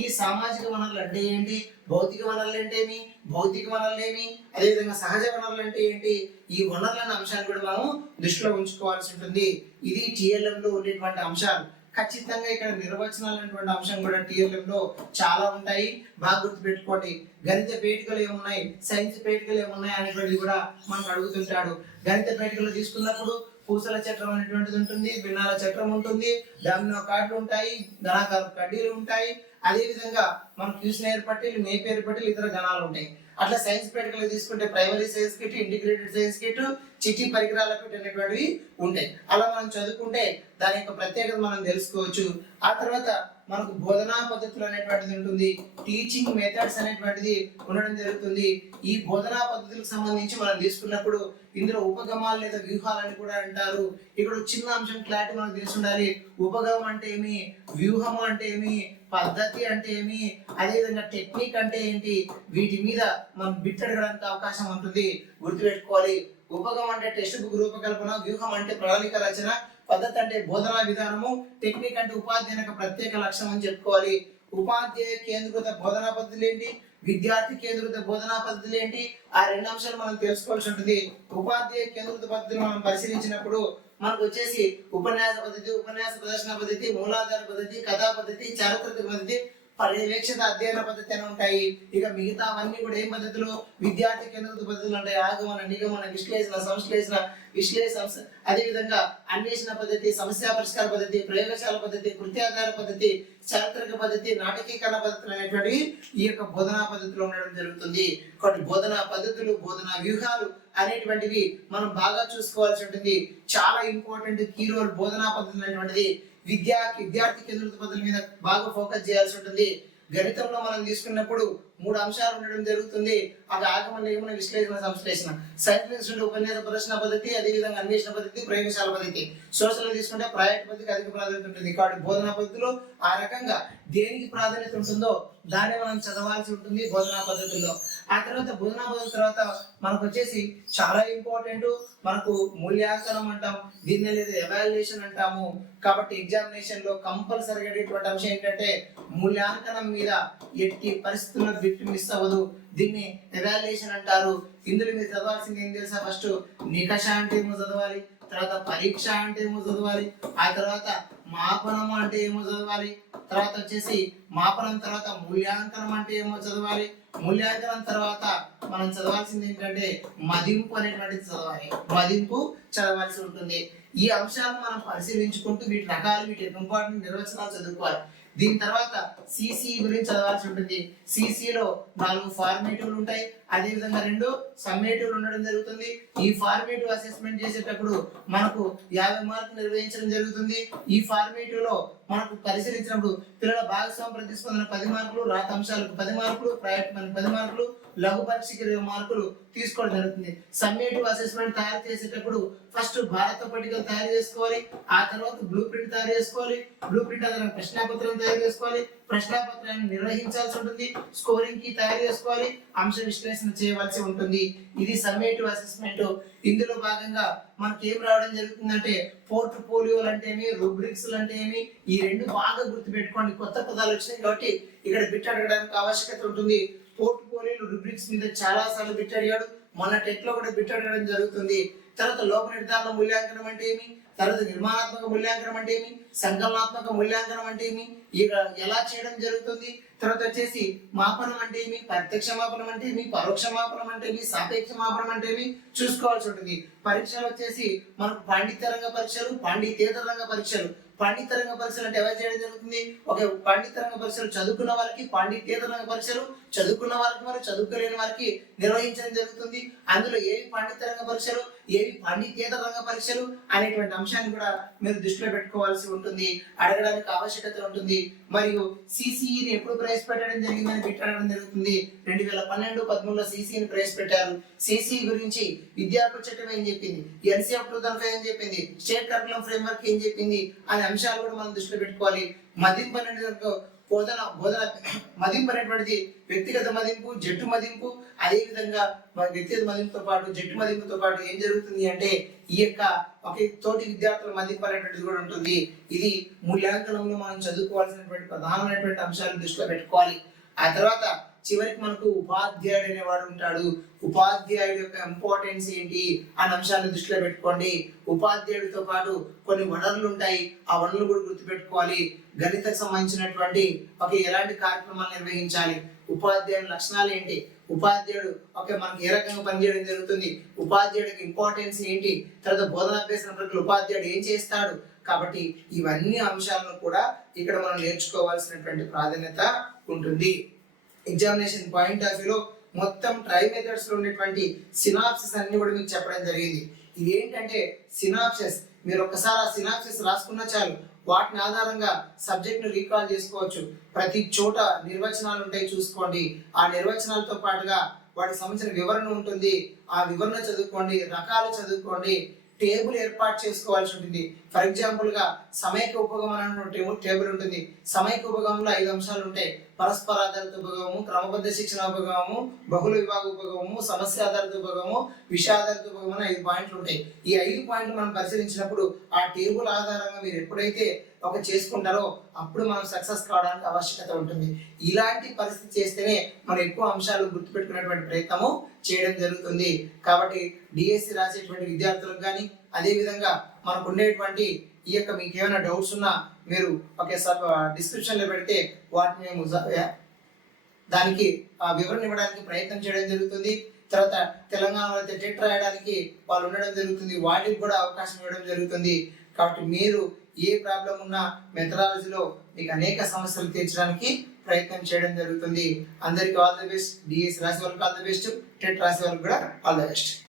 ఈ సామాజిక వనరులు అంటే ఏంటి? భౌతిక వనరులు అంటే ఏమి? భౌతిక వనరులు ఏమి? అదేవిధంగా సహజ వనరులు అంటే ఏంటి? ఈ వనరులన్న అంశాలు కూడా మనం దృష్టిలో ఉంచుకోవాల్సి ఉంటుంది. ఇది టిఎల్ఎం లో ఉండేటువంటి అంశాలు. ఖచ్చితంగా ఇక్కడ నిర్వచనాలు అనేటువంటి అంశం కూడా టీఎల్ఎం లో చాలా ఉంటాయి. బాగా గుర్తుపెట్టుకోండి. గణిత పేటికలు ఏమున్నాయి? సైన్స్ పేటికలు ఏమున్నాయి అనేటువంటిది కూడా మనకు అడుగుతుంటాడు. గణిత పేటికలు తీసుకున్నప్పుడు పూసల చక్రం అనేటువంటిది ఉంటుంది భిన్నాల చక్రం ఉంటుంది డామినో కార్డులు ఉంటాయి ధనాకార కడ్డీలు ఉంటాయి. అదేవిధంగా మనకు మనం పట్టీలు నేపేరు పట్టీలు ఇతర గణాలు ఉంటాయి. అట్లా సైన్స్ పేటికలు తీసుకుంటే primary science kit integrated science kit Chitti పరికరాల కిట్ అనేటువంటివి ఉంటాయి. అలా మనం చదువుకుంటే దాని యొక్క ప్రత్యేకత మనం తెలుసుకోవచ్చు. ఆ తర్వాత మనకు బోధనా పద్ధతులు అనేటువంటిది ఉంటుంది. టీచింగ్ మెథడ్స్ అనేటువంటిది ఉండడం జరుగుతుంది. ఈ బోధనా పద్ధతులకు సంబంధించి మనం తీసుకున్నప్పుడు ఇందులో ఉపగమాలు లేదా వ్యూహాలని కూడా అంటారు. ఇక్కడ చిన్న అంశం క్లారిటీ మనకు తెలిసి ఉండాలి ఉపగమం అంటే ఏమి? వ్యూహం అంటే ఏమి? పద్ధతి అంటే ఏమి? అదేవిధంగా టెక్నిక్ అంటే ఏంటి? వీటి మీద మనం బిట్ అడగడానికి అవకాశం ఉంటుంది. గుర్తుపెట్టుకోవాలి. ఉపగమం అంటే టెక్స్ట్ బుక్ రూపకల్పన వ్యూహం అంటే ప్రణాళిక రచన పద్ధతి అంటే బోధనా విధానము టెక్నిక్ అంటే ఉపాధ్యాయునికి ప్రత్యేక లక్ష్యం అని చెప్పుకోవాలి. ఉపాధ్యాయ కేంద్రీకృత బోధనా పద్ధతులు ఏంటి? విద్యార్థి కేంద్రిత బోధనా పద్ధతులు ఏంటి? ఆ రెండు అంశాలు మనం తెలుసుకోవాల్సి ఉంటుంది. ఉపాధ్యాయ కేంద్రిత పద్ధతులు మనం పరిశీలించినప్పుడు మనకు వచ్చేసి ఉపన్యాస పద్ధతి ఉపన్యాస ప్రదర్శన పద్ధతి మూలాధార పద్ధతి కథా పద్ధతి చారిత్రక పద్ధతి పర్యవేక్షిత అధ్యయన పద్ధతి అని ఉంటాయి. ఇక మిగతావన్నీ కూడా ఏం పద్ధతులు? విద్యార్థి కేంద్రిత పద్ధతులు ఉంటాయి ఆగమన నిగమన విశ్లేషణ సంశ్లేషణ విశ్లేషణ అదేవిధంగా అన్వేషణ పద్ధతి సమస్య పరిష్కార పద్ధతి ప్రయోగశాల పద్ధతి కృత్యాధార పద్ధతి చారిత్రక పద్ధతి నాటకీకరణ పద్ధతులు అనేటువంటివి ఈ యొక్క బోధనా పద్ధతిలో ఉండడం జరుగుతుంది. కొన్ని బోధనా పద్ధతులు బోధనా వ్యూహాలు అనేటువంటివి మనం బాగా చూసుకోవాల్సి ఉంటుంది. చాలా ఇంపార్టెంట్ కీ రోల్ బోధనా పద్ధతులు అనేటువంటిది విద్య విద్యార్థి కేంద్రిత పద్ధతుల మీద బాగా ఫోకస్ చేయాల్సి ఉంటుంది. గణితంలో మనం తీసుకున్నప్పుడు మూడు అంశాలు ఉండడం జరుగుతుంది. అవి ఆగమన నియమన విశ్లేషణ సంశ్లేషణ. సైన్స్ తీసుకుంటే ఉపన్యాస ప్రదర్శన పద్ధతి అదేవిధంగా అన్వేషణ పద్ధతి ప్రయోగశాల పద్ధతి. సోషల్ తీసుకుంటే ప్రాజెక్ట్ పద్ధతికి అధిక ప్రాధాన్యత ఉంటుంది. కాబట్టి బోధనా పద్ధతిలో ఆ రకంగా దేనికి ప్రాధాన్యత ఉంటుందో దాన్ని మనం చదవాల్సి ఉంటుంది బోధనా పద్ధతుల్లో. ఆ తర్వాత బోధనా పద్ధతి తర్వాత మనకు వచ్చేసి చాలా ఇంపార్టెంట్ మనకు మూల్యాంకనం అంటాం దీన్ని లేదా ఎవాల్యుయేషన్ అంటాము. కాబట్టి ఎగ్జామినేషన్లో కంపల్సరీగా అడిగేటువంటి అంశం ఏంటంటే మూల్యాంకనం మీద ఎట్టి పరిస్థితుల్లో బిట్ మిస్ అవ్వదు. దీన్ని ఎవాల్యుయేషన్ అంటారు. ఇందులో మీరు చదవాల్సింది ఏం తెలుసా ఫస్ట్ నికష అంటే ఏమో చదవాలి తర్వాత పరీక్ష అంటే ఏమో చదవాలి ఆ తర్వాత మాపనం అంటే ఏమో చదవాలి తర్వాత వచ్చేసి మాపనం తర్వాత మూల్యాంకనం అంటే ఏమో చదవాలి మూల్యాంకనం తర్వాత మనం చదవాల్సింది ఏంటంటే మదింపు అనేటువంటిది చదవాలి. మదింపు చదవాల్సి ఉంటుంది. ఈ అంశాలను మనం పరిశీలించుకుంటూ వీటి రకాలు వీటి ఇంపార్టెంట్ నిర్వచనాలు చదువుకోవాలి. దీని తర్వాత సిసి గురించి చదవాల్సి ఉంటుంది సిసిలో నాలుగు ఫార్మేటివ్లు ఉంటాయి. అదే విధంగా రెండు సమ్మేటివ్లు ఉండడం జరుగుతుంది. ఈ ఫార్మేటివ్ అసెస్మెంట్ చేసేటప్పుడు మనకు యాభై మార్కులు నిర్వహించడం జరుగుతుంది. ఈ ఫార్మేటివ్లో మనకు పరిశీలించినప్పుడు పిల్లల భాగస్వామ్య ప్రతిస్పందన పది మార్కులు రాత అంశాలకు పది మార్కులు ప్రయత్నం పది మార్కులు లఘు పరీక్షకి ఇరవై మార్కులు తీసుకోవడం జరుగుతుంది. సమ్మేటివ్ అసెస్మెంట్ తయారు చేసేటప్పుడు ఫస్ట్ భారత పట్టికలు తయారు చేసుకోవాలి. ఆ తర్వాత బ్లూ ప్రింట్ తయారు చేసుకోవాలి. బ్లూ ప్రింట్ ఆధారం ప్రశ్నాపత్రం తయారు చేసుకోవాలి. ప్రశ్నాపత్రాన్ని నిర్వహించాల్సి ఉంటుంది. స్కోరింగ్కి తయారు చేసుకోవాలి. అంశ విశ్లేషణ చేయవలసి ఉంటుంది. ఇది సమ్మేటివ్ అసెస్మెంట్ ఇందులో భాగంగా మనకి ఏం రావడం జరుగుతుందంటే పోర్ట్ పోలియోలు అంటే ఏమి రూబ్రిక్స్ అంటే ఏమి ఈ రెండు బాగా గుర్తుపెట్టుకోండి. కొత్త పదాలు వచ్చినాయి కాబట్టి ఇక్కడ బిట్ అడగడానికి ఆవశ్యకత ఉంటుంది. పోర్ట్ రుబ్రిక్స్ మీద చాలా సార్లు బిట్ అడిగాడు. మొన్న టెట్లో కూడా బిట్ అడగడం జరుగుతుంది. తర్వాత లోప నిర్ధారణ మూల్యాంకనం అంటే ఏమి? తర్వాత నిర్మాణాత్మక మూల్యాంకనం అంటే ఏమి? సంకలనాత్మక మూల్యాంకనం అంటే ఏమి? ఇక ఎలా చేయడం జరుగుతుంది? తర్వాత వచ్చేసి మాపనం అంటే ఏమి? ప్రత్యక్ష మాపనం అంటే ఏమి? పరోక్ష మాపనం అంటే ఏమి? సాపేక్ష మాపనం అంటే ఏమి? చూసుకోవాల్సి ఉంటుంది. పరీక్షలు వచ్చేసి మనకు పాండిత్య రంగ పరీక్షలు పాండిత్యేతర రంగ పరీక్షలు. పాండిత్య పరీక్షలు అంటే ఎవరు చేయడం జరుగుతుంది? ఒక పాండిత్య పరీక్షలు చదువుకున్న వాళ్ళకి పాండిత్యేతర పరీక్షలు చదువుకున్న వారికి మరి చదువుకోలేని వారికి నిర్వహించడం జరుగుతుంది. అందులో ఏవి పాండిత్య పరీక్షలు ఏవి పాండిత్యేతర రంగ పరీక్షలు అనేటువంటి అంశాన్ని కూడా మీరు దృష్టిలో పెట్టుకోవాల్సి ఉంటుంది. అడగడానికి ఆవశ్యకత ఉంటుంది. మరియు సిసిఈని ఎప్పుడు ప్రవేశపెట్టడం జరిగిందని పెట్టడం జరుగుతుంది. రెండు వేల పన్నెండు పదమూడులో సిసిఈని ప్రవేశపెట్టారు. సిసిఈ గురించి విద్యార్థుల చట్టం ఏం చెప్పింది? ఎన్సీఎఫ్ టూ థౌసండ్ ఏం చెప్పింది? స్టేట్ కరికులం ఫ్రేమ్వర్క్ ఏం చెప్పింది? అనే అంశాలు కూడా మనం దృష్టిలో పెట్టుకోవాలి. మదింపు అనేది బోధన బోధన మదింపు అనేటువంటిది వ్యక్తిగత మదింపు జట్టు మదింపు అదేవిధంగా మన వ్యక్తిగత మదింపుతో పాటు జట్టు మదింపుతో పాటు ఏం జరుగుతుంది అంటే ఈ యొక్క ఒక తోటి విద్యార్థుల మదింపు అనేటువంటిది కూడా ఉంటుంది. ఇది మూల్యాంకనంలో మనం చదువుకోవాల్సినటువంటి ప్రధానమైనటువంటి అంశాలను దృష్టిలో పెట్టుకోవాలి. ఆ తర్వాత చివరికి మనకు ఉపాధ్యాయుడు అనేవాడు ఉంటాడు. ఉపాధ్యాయుడు యొక్క ఇంపార్టెన్స్ ఏంటి? అనే అంశాలను దృష్టిలో పెట్టుకోండి. ఉపాధ్యాయుడితో పాటు కొన్ని వనరులు ఉంటాయి. ఆ వనరులు కూడా గుర్తుపెట్టుకోవాలి. గణితకు సంబంధించినటువంటి ఒక ఎలాంటి కార్యక్రమాలు నిర్వహించాలి? ఉపాధ్యాయుడి లక్షణాలు ఏంటి? ఉపాధ్యాయుడు ఓకే మనకి ఏ రకంగా పనిచేయడం జరుగుతుంది? ఉపాధ్యాయుడికి ఇంపార్టెన్స్ ఏంటి? తర్వాత బోధనాభ్యాసన ప్రక్రియ ఉపాధ్యాయుడు ఏం చేస్తాడు? కాబట్టి ఇవన్నీ అంశాలను కూడా ఇక్కడ మనం నేర్చుకోవాల్సినటువంటి ప్రాధాన్యత ఉంటుంది. ఎగ్జామినేషన్ పాయింట్ ఆఫ్ వ్యూలో మొత్తం ట్రై మెథడ్స్లో ఉండేటువంటి సినాప్సిస్ అన్ని కూడా మీకు చెప్పడం జరిగింది. ఇది ఏంటంటే సినాప్సిస్ మీరు ఒక్కసారి ఆ సినాప్సిస్ రాసుకున్నా చాలు. వాటిని ఆధారంగా సబ్జెక్ట్ను రీకాల్ చేసుకోవచ్చు. ప్రతి చోట నిర్వచనాలు ఉంటాయి చూసుకోండి. ఆ నిర్వచనాలతో పాటుగా వాటికి సంబంధించిన వివరణ ఉంటుంది. ఆ వివరణ చదువుకోండి రకాలు చదువుకోండి. టేబుల్ ఏర్పాటు చేసుకోవాల్సి ఉంటుంది. ఫర్ ఎగ్జాంపుల్గా సమైక్య ఉపగమనం టేబుల్ ఉంటుంది. సమైక్య ఉపగమంలో ఐదు అంశాలు ఉంటాయి. పరస్పర ఆధారిత ఉపగమము క్రమబద్ధ శిక్షణ ఉపగమము బహుళ విభాగ ఉపగమము సమస్య ఆధారిత ఉపగమము విషయ ఆధారిత ఉపగమం ఐదు పాయింట్లు ఉంటాయి. ఈ ఐదు పాయింట్లు మనం పరిశీలించినప్పుడు ఆ టేబుల్ ఆధారంగా మీరు ఎప్పుడైతే ఒక చేసుకుంటారో అప్పుడు మనం సక్సెస్ కావడానికి ఆవశ్యకత ఉంటుంది. ఇలాంటి పరిస్థితి చేస్తేనే మనం ఎక్కువ అంశాలు గుర్తుపెట్టుకునేటువంటి ప్రయత్నము చేయడం జరుగుతుంది. కాబట్టి డిఎస్సి రాసేటువంటి విద్యార్థులకు కానీ అదేవిధంగా మనకు ఉండేటువంటి ఈ యొక్క మీకు ఏమైనా డౌట్స్ ఉన్నా మీరు ఒకే సబ్ డిస్క్రిప్షన్లో పెడితే వాటిని మేము దానికి ఆ వివరణ ఇవ్వడానికి ప్రయత్నం చేయడం జరుగుతుంది. తర్వాత తెలంగాణలో అయితే టెట్ రాయడానికి వాళ్ళు ఉండడం జరుగుతుంది. వాటికి కూడా అవకాశం ఇవ్వడం జరుగుతుంది. కాబట్టి మీరు ఏ ప్రాబ్లం ఉన్నా మెథడాలజీలో మీకు అనేక సమస్యలు తీర్చడానికి ప్రయత్నం చేయడం జరుగుతుంది. అందరికీ ఆల్ ద బెస్ట్ డిఎస్ రాసే వాళ్ళకి ఆల్ ద బెస్ట్ టెట్ రాసే వాళ్ళకి కూడా ఆల్ ద బెస్ట్